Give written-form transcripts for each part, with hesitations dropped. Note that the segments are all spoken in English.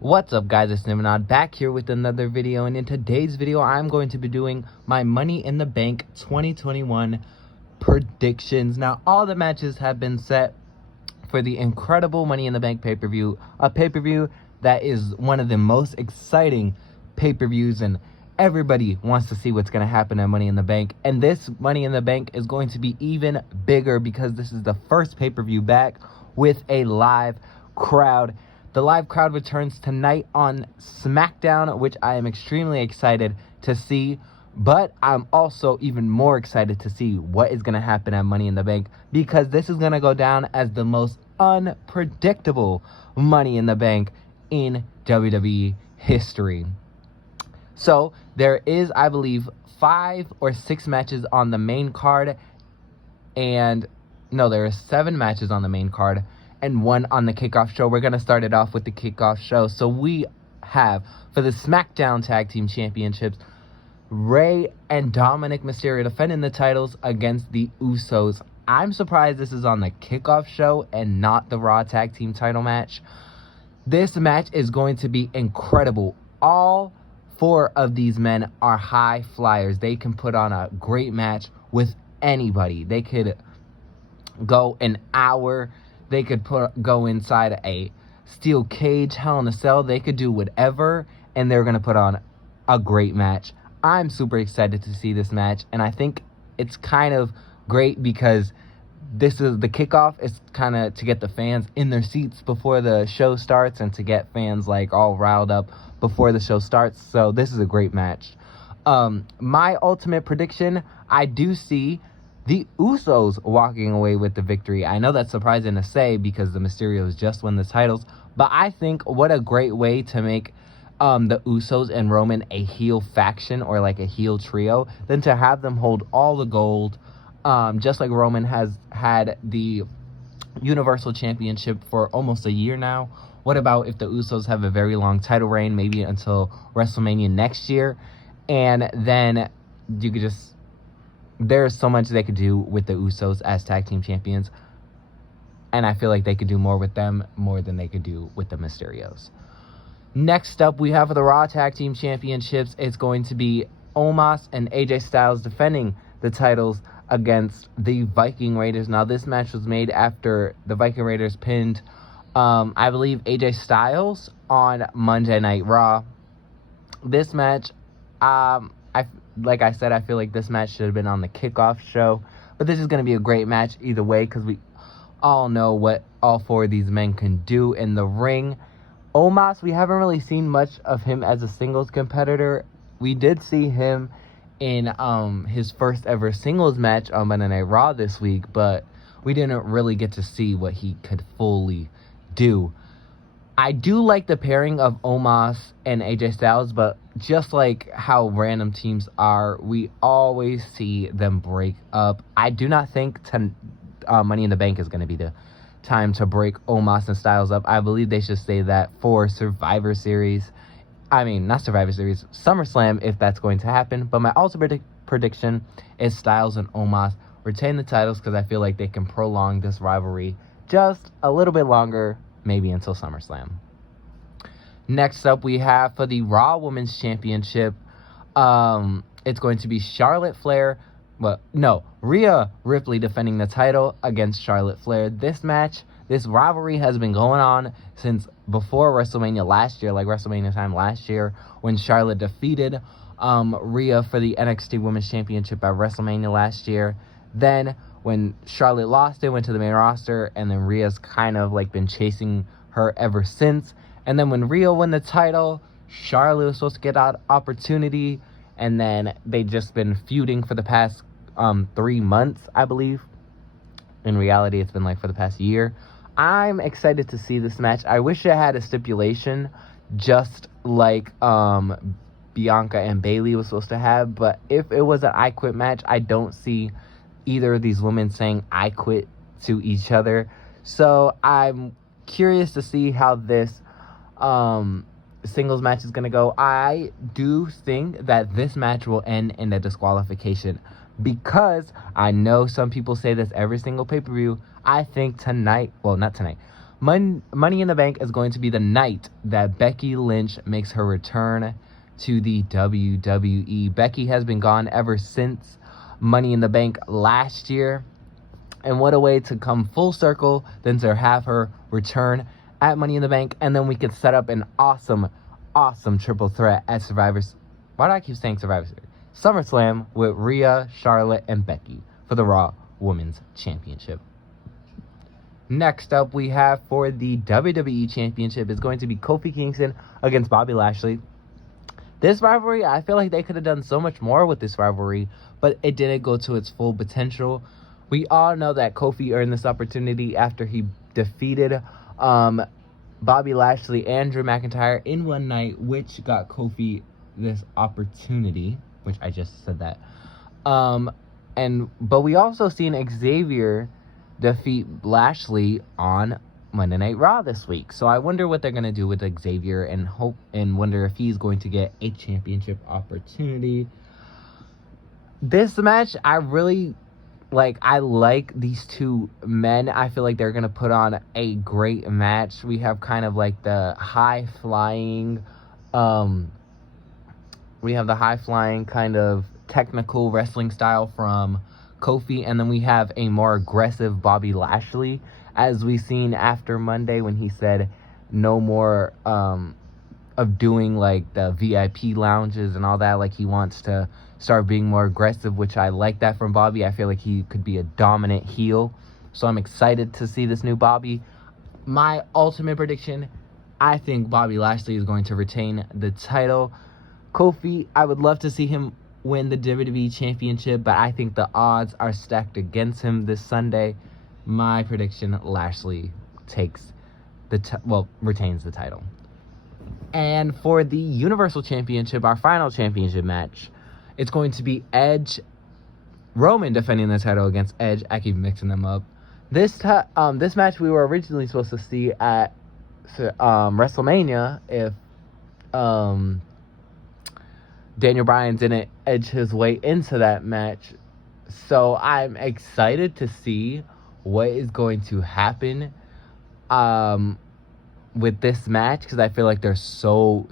What's up, guys? It's Nimanad back here with another video, and in today's video I'm going to be doing my Money in the Bank 2021 predictions. Now, all the matches have been set for the incredible Money in the Bank pay-per-view, a pay-per-view that is one of the most exciting pay-per-views, and everybody wants to see what's going to happen at Money in the Bank. And this Money in the Bank is going to be even bigger because this is the first pay-per-view back with a live crowd. The live crowd returns tonight on Smackdown, which I am extremely excited to see. But I'm also even more excited to see what is going to happen at Money in the Bank, because this is going to go down as the most unpredictable Money in the Bank in WWE history. So there is, I believe, 5 or 6 matches on the main card. And no, there are 7 matches on the main card and 1 on the kickoff show. We're going to start it off with the kickoff show. So we have, for the Smackdown Tag Team Championships, Rey and Dominic Mysterio defending the titles against the Usos. I'm surprised this is on the kickoff show and not the Raw Tag Team title match. This match is going to be incredible. All 4 of these men are high flyers. They can put on a great match with anybody. They could go an hour. They could go inside a steel cage, Hell in a Cell. They could do whatever, and they're going to put on a great match. I'm super excited to see this match, and I think it's kind of great because this is the kickoff. It's kind of to get the fans in their seats before the show starts and to get fans like all riled up before the show starts. So this is a great match. My ultimate prediction, I do see the Usos walking away with the victory. I know that's surprising to say because the Mysterios just won the titles, but I think what a great way to make the Usos and Roman a heel faction, or like a heel trio, than to have them hold all the gold, just like Roman has had the Universal Championship for almost a year now. What about if the Usos have a very long title reign, maybe until WrestleMania next year, and then you could just, there's so much they could do with the Usos as tag team champions, and I feel like they could do more with them, more than they could do with the Mysterios. Next up, we have the Raw Tag Team Championships. It's going to be Omos and AJ Styles defending the titles against the Viking Raiders. Now, this match was made after the Viking Raiders pinned, I believe, AJ Styles on Monday Night Raw. This match, like I said, I feel like this match should have been on the kickoff show. But this is going to be a great match either way, because we all know what all 4 of these men can do in the ring. Omos, we haven't really seen much of him as a singles competitor. We did see him in his first ever singles match on Monday Night Raw this week, but we didn't really get to see what he could fully do. I do like the pairing of Omos and AJ Styles, but just like how random teams are, we always see them break up. I do not think Money in the Bank is going to be the time to break Omos and Styles up. I believe they should say that for Survivor Series. I mean, not Survivor Series, SummerSlam, if that's going to happen. But my ultimate prediction is Styles and Omos retain the titles, because I feel like they can prolong this rivalry just a little bit longer, maybe until SummerSlam. Next up, we have for the Raw Women's Championship, it's going to be Rhea Ripley defending the title against Charlotte Flair. This match, this rivalry has been going on since before WrestleMania last year, like WrestleMania time last year, when Charlotte defeated Rhea for the NXT Women's Championship at WrestleMania last year. Then when Charlotte lost it, went to the main roster, and then Rhea's kind of like been chasing her ever since. And then when Rhea won the title, Charlotte was supposed to get that opportunity, and then they just been feuding for the past 3 months, I believe. In reality, it's been like for the past year. I'm excited to see this match. I wish it had a stipulation, just like Bianca and Bayley was supposed to have. But if it was an I Quit match, I don't see either of these women saying I quit to each other. So I'm curious to see how this singles match is going to go. I do think that this match will end in a disqualification, because I know some people say this every single pay-per-view. I think tonight, well, not tonight, Money in the Bank is going to be the night that Becky Lynch makes her return to the WWE. Becky has been gone ever since Money in the Bank last year. And what a way to come full circle than to have her return at Money in the Bank. And then we could set up an awesome triple threat at Survivor's. Why do I keep saying Survivor Series? SummerSlam with Rhea, Charlotte, and Becky for the Raw Women's Championship. Next up, we have for the WWE Championship is going to be Kofi Kingston against Bobby Lashley. This rivalry, I feel like they could have done so much more with this rivalry, but it didn't go to its full potential. We all know that Kofi earned this opportunity after he defeated Bobby Lashley and Drew McIntyre in one night, which got Kofi this opportunity, which I just said that. But we also seen Xavier defeat Lashley on Monday Night Raw this week. So I wonder what they're going to do with Xavier and wonder if he's going to get a championship opportunity. This match, I really like. I like these two men. I feel like they're going to put on a great match. We have kind of like the high-flying, kind of technical wrestling style from Kofi, and then we have a more aggressive Bobby Lashley, as we seen after Monday when he said no more of doing like the VIP lounges and all that. Like, he wants to start being more aggressive, which I like that from Bobby. I feel like he could be a dominant heel, so I'm excited to see this new Bobby. My ultimate prediction, I think Bobby Lashley is going to retain the title. Kofi, I would love to see him win the WWE Championship, but I think the odds are stacked against him this Sunday. My prediction, Lashley takes retains the title. And for the Universal Championship, our final championship match, it's going to be Roman defending the title against Edge. I keep mixing them up. This match we were originally supposed to see at WrestleMania if Daniel Bryan didn't edge his way into that match. So I'm excited to see what is going to happen with this match, because I feel like there's so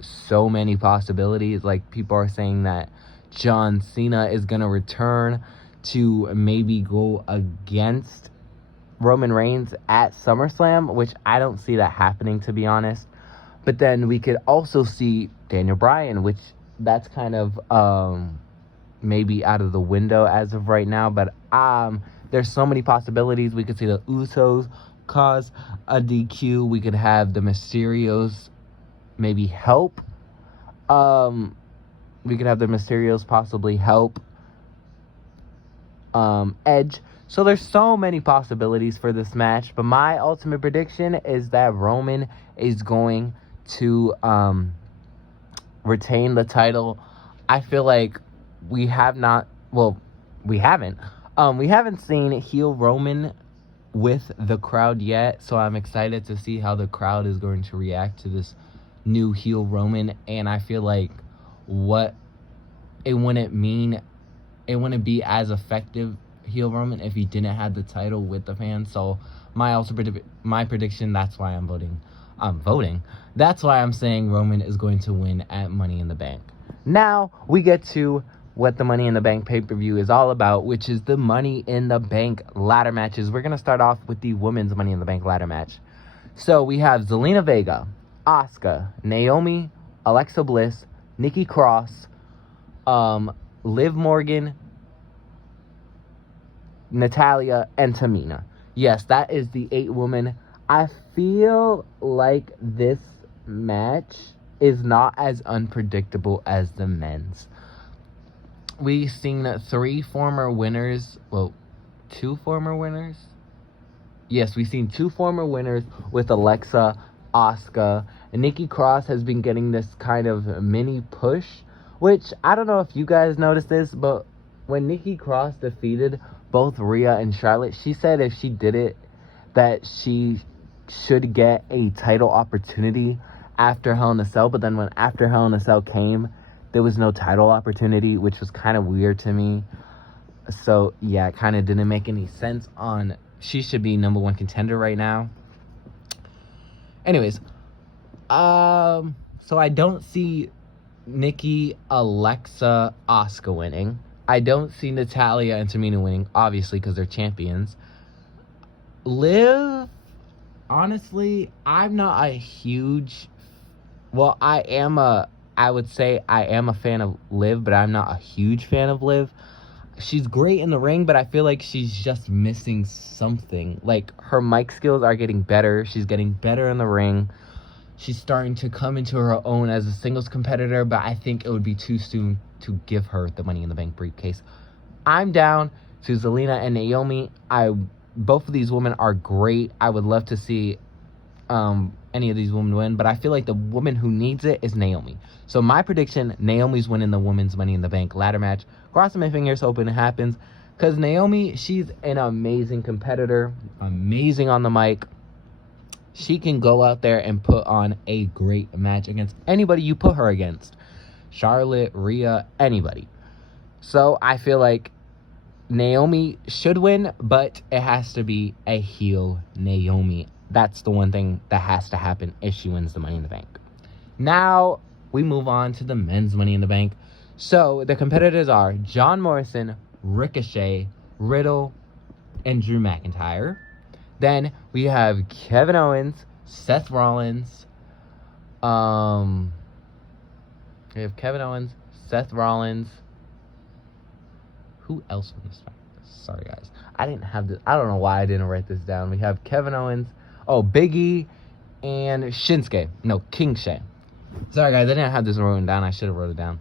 many possibilities. Like, people are saying that John Cena is going to return to maybe go against Roman Reigns at SummerSlam, which I don't see that happening, to be honest. But then we could also see Daniel Bryan, which that's kind of maybe out of the window as of right now. But there's so many possibilities. We could see the Usos cause a DQ. We could have the Mysterios maybe help. We could have the Mysterios possibly help Edge. So there's so many possibilities for this match. But my ultimate prediction is that Roman is going to retain the title. I feel like we haven't seen heel Roman with the crowd yet, so I'm excited to see how the crowd is going to react to this new heel Roman. And I feel like it wouldn't be as effective heel Roman if he didn't have the title with the fans. So my prediction, that's why I'm voting. That's why I'm saying Roman is going to win at Money in the Bank. Now we get to what the Money in the Bank pay-per-view is all about, which is the Money in the Bank ladder matches. We're going to start off with the women's Money in the Bank ladder match. So we have Zelina Vega, Asuka, Naomi, Alexa Bliss, Nikki Cross, Liv Morgan, Natalya, and Tamina. Yes, that is the 8 women. I feel like this match is not as unpredictable as the men's. We've seen 3 former winners. Well, 2 former winners? Yes, we've seen 2 former winners with Alexa, Asuka. And Nikki Cross has been getting this kind of mini push, which I don't know if you guys noticed this, but when Nikki Cross defeated both Rhea and Charlotte, she said if she did it, that she should get a title opportunity after Hell in a Cell. But then when after Hell in a Cell came, there was no title opportunity, which was kind of weird to me. So yeah, it kind of didn't make any sense. She should be number 1 contender right now. Anyways, so I don't see Nikki, Alexa, Asuka winning. I don't see Natalya and Tamina winning, obviously, because they're champions. Liv, honestly, I'm not a huge... Well, I would say I am a fan of Liv, but I'm not a huge fan of Liv. She's great in the ring, but I feel like she's just missing something. Like, her mic skills are getting better. She's getting better in the ring. She's starting to come into her own as a singles competitor, but I think it would be too soon to give her the Money in the Bank briefcase. I'm down to Zelina and Naomi. Both of these women are great. I would love to see any of these women win, but I feel like the woman who needs it is Naomi. So my prediction, Naomi's winning the women's Money in the Bank ladder match. Crossing my fingers, hoping it happens, because Naomi, she's an amazing competitor, amazing on the mic. She can go out there and put on a great match against anybody you put her against. Charlotte, Rhea, anybody. So I feel like Naomi should win, but it has to be a heel Naomi. That's the one thing that has to happen if she wins the Money in the Bank. Now, we move on to the men's Money in the Bank. So, the competitors are John Morrison, Ricochet, Riddle, and Drew McIntyre. Then, we have Kevin Owens, Seth Rollins. We have Kevin Owens, Seth Rollins. Who else on this fight? Sorry, guys. I didn't have this. I don't know why I didn't write this down. We have Kevin Owens. Oh, Big E and Shinsuke. No, King Shay. Sorry, guys. I didn't have this written down. I should have wrote it down.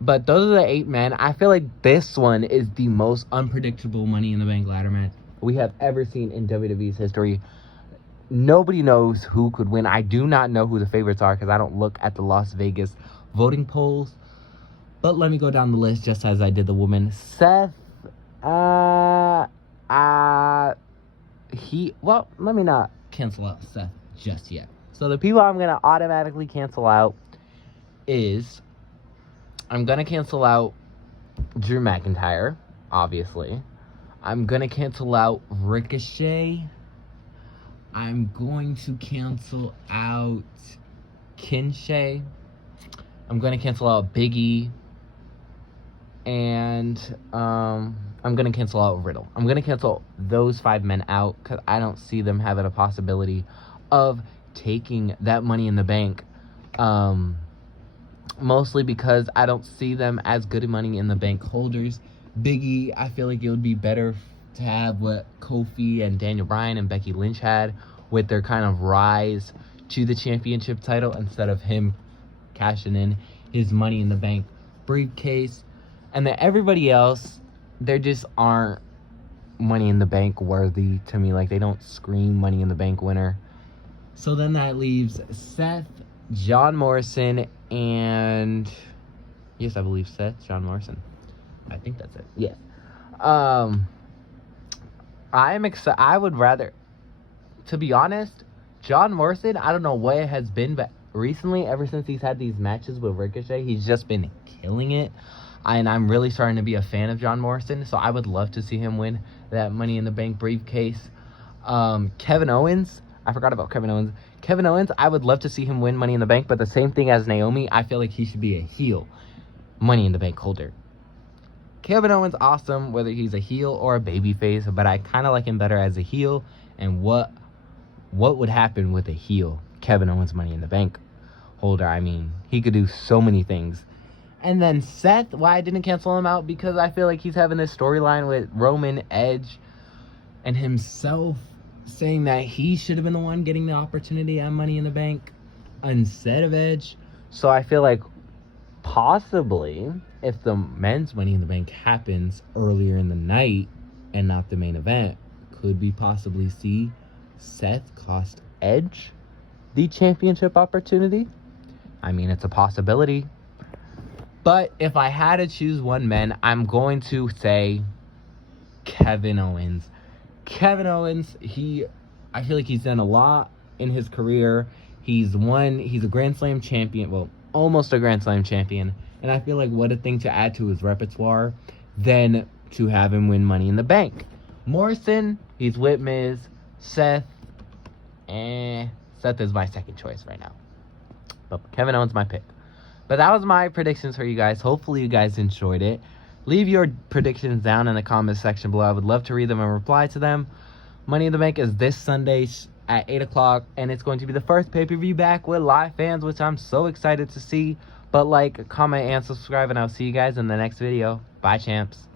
But those are the 8 men. I feel like this one is the most unpredictable Money in the Bank ladder match we have ever seen in WWE's history. Nobody knows who could win. I do not know who the favorites are because I don't look at the Las Vegas voting polls. But let me go down the list just as I did the women. Seth, let me not cancel out Seth just yet. So the people I'm going to automatically cancel out is, I'm going to cancel out Drew McIntyre, obviously. I'm going to cancel out Ricochet. I'm going to cancel out Kinshay. I'm going to cancel out Big E. And I'm going to cancel out Riddle. I'm going to cancel those 5 men out because I don't see them having a possibility of taking that Money in the Bank. Mostly because I don't see them as good Money in the Bank holders. Big E, I feel like it would be better to have what Kofi and Daniel Bryan and Becky Lynch had with their kind of rise to the championship title instead of him cashing in his Money in the Bank briefcase. And then everybody else, they just aren't Money in the Bank worthy to me. Like, they don't scream Money in the Bank winner. So then that leaves Seth, John Morrison, and... Yes, I believe Seth, John Morrison. I think that's it. Yes. I am excited. I would rather... To be honest, John Morrison, I don't know what it has been, but recently, ever since he's had these matches with Ricochet, he's just been killing it. And I'm really starting to be a fan of John Morrison, so I would love to see him win that Money in the Bank briefcase. Kevin Owens, I forgot about Kevin Owens. Kevin Owens, I would love to see him win Money in the Bank, but the same thing as Naomi, I feel like he should be a heel Money in the Bank holder. Kevin Owens, awesome, whether he's a heel or a babyface, but I kind of like him better as a heel. And what would happen with a heel Kevin Owens Money in the Bank holder? I mean, he could do so many things. And then Seth, why I didn't cancel him out, because I feel like he's having this storyline with Roman, Edge, and himself saying that he should have been the one getting the opportunity at Money in the Bank instead of Edge. So I feel like possibly if the men's Money in the Bank happens earlier in the night and not the main event, could we possibly see Seth cost Edge the championship opportunity? I mean, it's a possibility. But if I had to choose one man, I'm going to say Kevin Owens. Kevin Owens, I feel like he's done a lot in his career. He's a Grand Slam champion, well, almost a Grand Slam champion. And I feel like what a thing to add to his repertoire than to have him win Money in the Bank. Morrison, he's with Miz. Seth, Seth is my second choice right now. But Kevin Owens my pick. But that was my predictions for you guys. Hopefully you guys enjoyed it. Leave your predictions down in the comments section below. I would love to read them and reply to them. Money in the Bank is this Sunday at 8 o'clock. And it's going to be the first pay-per-view back with live fans, which I'm so excited to see. But like, comment, and subscribe. And I'll see you guys in the next video. Bye, champs.